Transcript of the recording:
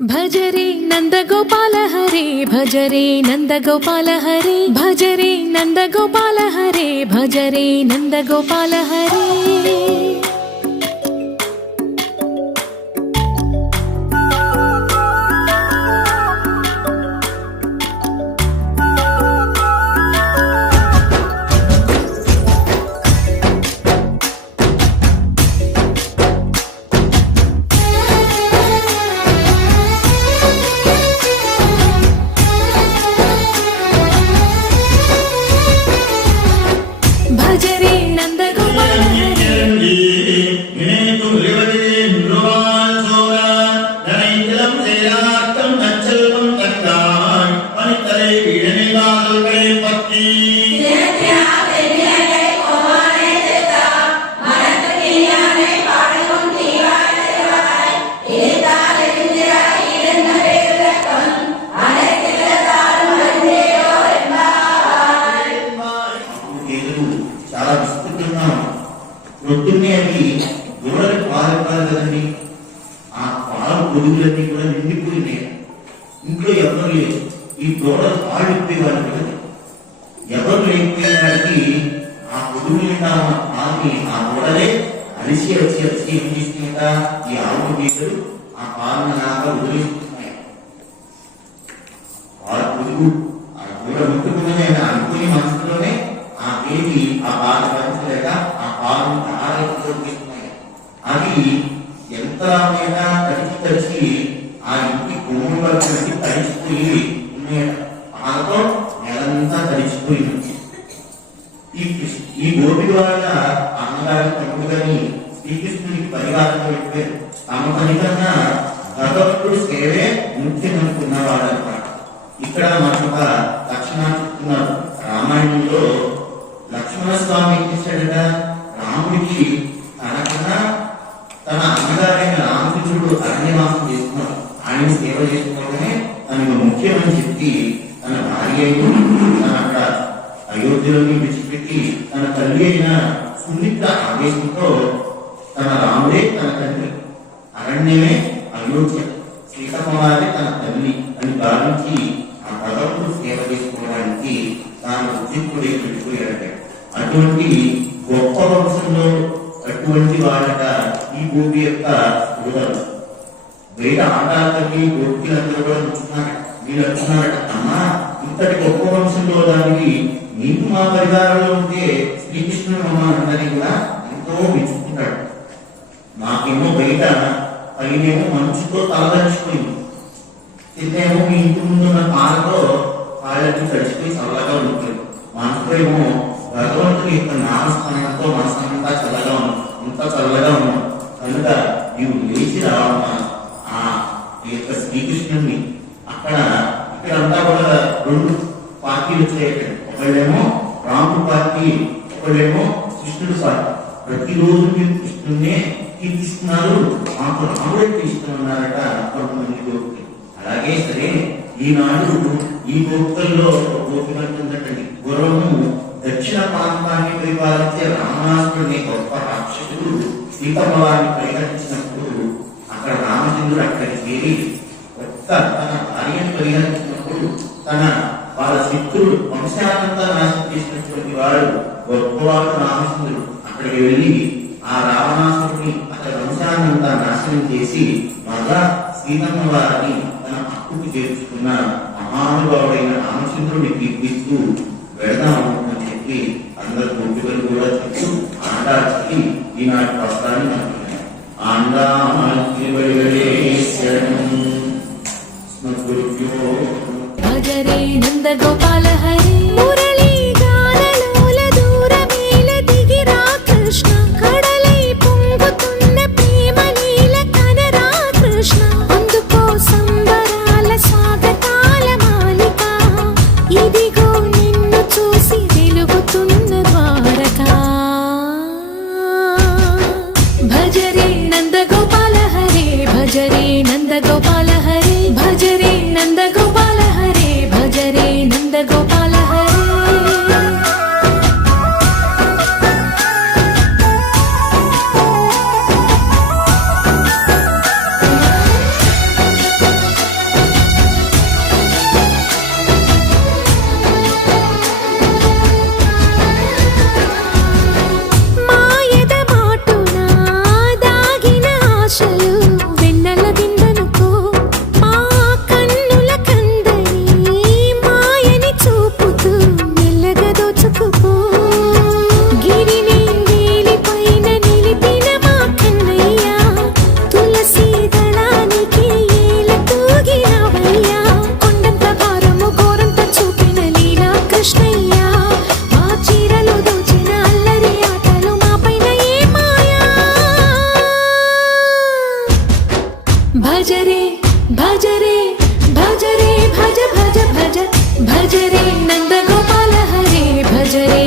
भजरे नंदगोपाल हरे भजरे नंदगोपाल हरे भजरे नंदगोपाल हरे भजरे नंदगोपाल हरे। भजरे नंदगोपाल చాలా విస్తృతంగా రొద్దునే అవి దూడలకు పాలు కదండి. ఆ పాలు పొదుగులన్నీ కూడా నిండిపోయినాయి. ఇంట్లో ఎవరు లేదు. ఈ దూడలు పాలు ఇప్పేవాళ్ళు కదా, ఎవరు లేకపోయేవాడికి ఆ పొదుగు నిండా పాలని ఆ దూడలే అలిసి వచ్చి ఏం చేస్తుందా, ఈ ఆవు గీతలు ఆ పాలను లాగా వదిలిస్తున్నాయి. పాలు పొదుగు ఆ దూడ ముట్టుకునే అనుకుని మనసులోనే ఆ దేవి ఆ పాల భరించలేక ఆ పాలను ఆరోగ్యస్తున్నాయి. అవి ఎంత తడిచి తడిచి ఆ ఇంటి గుమ్మం వరకు తడిచిపోయి ఉన్నాయట. పాలతో నెలంతా తడిచిపోయింది. ఈ గోపి వాళ్ళ అన్నగారి తమ్ముడు గాని శ్రీకృష్ణునికి పరిహారం పెట్టారు. తమ పని కన్నా భగవంతుడు సేవే ముఖ్యం అనుకున్నవాడు అనమాట. ఇక్కడ మనకు ఒక లక్షణాలు చెప్తున్నారు. రామాయణంలో లక్ష్మణస్వామి ఏం చేశాడట, రాముడికి తనకన్నా తన అన్నగారైన రామకృష్ణుడు అరణ్యవాసం చేస్తున్నాడు. ఆయన సేవ చేసుకోవడమే తనకు ముఖ్యమని చెప్పి తన భార్య తన అక్కడ అయోధ్యలోని విడిచిపెట్టి తన తల్లి అయిన సుమిత్ర ఆదేశంతో తన రాముడే తన తండ్రి, అరణ్యమే అయోధ్య, సీతమ్మవారే తన తల్లి అని భావించి ఆ భగవంతుడు సేవ చేసుకోవడానికి తాను ఉద్యుక్తుడై వెళ్ళిపోయాడట. అటువంటి గొప్ప వంశంలో అటువంటి వాళ్ళట ఈ గోపి యొక్క ఉదాహరణ. బయట ఆటాలకి గోపిలందరూ కూడా చూస్తున్నారట. వీళ్ళు అంటున్నారట, అమ్మా ఇంతటి గొప్ప వంశంలో దానికి నీకు మా పరివారంలో ఉంటే శ్రీకృష్ణుడు అమ్మ అందరినీ కూడా ఎంతో మెచ్చుకుంటాడు. నాకేమో బయట పైనేమో మంచుతో తలదర్చిపోయింది, కిందేమో మీ ఇంటి ముందున్న పాలతో కాళ్ళకి తడిచిపోయి చల్లగా ఉంటుంది. మనసులో ఏమో భగవంతుని యొక్క నామస్మరణతో మనసంతా చల్లగా ఉన్నాం, అంతా చల్లగా ఉన్నాం. కనుక నీవు లేచి రావమ్మా ఆ యొక్క శ్రీకృష్ణుడిని. ఇక్కడంతా కూడా రెండు పార్టీలు వచ్చాయి. ఒకళ్ళేమో రాముడు పార్టీ, ఒకళ్ళేమో కృష్ణుడు పార్టీ. ప్రతిరోజు మీరు కృష్ణుడినే కీర్తిస్తున్నారు, మాకు రాముడే కీర్తిస్తున్నారట కొంతమంది గోపికలు. అలాగే సరే ఈనాడు ఈ గోపికల్లో గోపిక అంటుందటండి, పూర్వము దక్షిణ ప్రాంతాన్ని పరిపాలించే రావణాసురుడిని గొప్ప రాక్షసుడు సీతమ్మవారిని పరిహరించినప్పుడు అక్కడ రామచంద్రుడు అక్కడికి చేరి తన భార్యను పరిహరించినప్పుడు వాళ్ళ శత్రుడు వంశానంతా నాశనం చేసినటువంటి వాడు గొప్పవాడు రామచంద్రుడు అక్కడికి వెళ్ళి ఆ రావణాసురుడిని అతని వంశానంతా నాశనం చేసి మళ్ళా సీతమ్మ వారిని తన హక్కుకు చేర్చుకున్న మహానుభావుడైన రామచంద్రుడిని కీర్తిస్తూ వెళదాము అని చెప్పి అందరు గోపికలు కూడా చెప్తూ ఆండాకి ఈనాటి ప్రస్తాన్ని అనుకున్నాయి. భజరే నందగోపాల హరే మురళీ గానలోల దూరమేల దిగిరా కృష్ణ కడలై పొంగుతున్న ప్రేమ నీల కనరా కృష్ణ అందుకో సంబరాల స్వాగతాల మాలిక ఇదిగో నిన్ను చూసి వెలుగుతున్న ద్వారకా. భజరే నందగోపాల హరే భజరే నందగోపాల హరే భజరే నందగోపాల హరే భజరే నందగోపాల భజ రే భజ రే భజ రే భజ భజ భజ భజ రే నంద గోపాల హరే భజ రే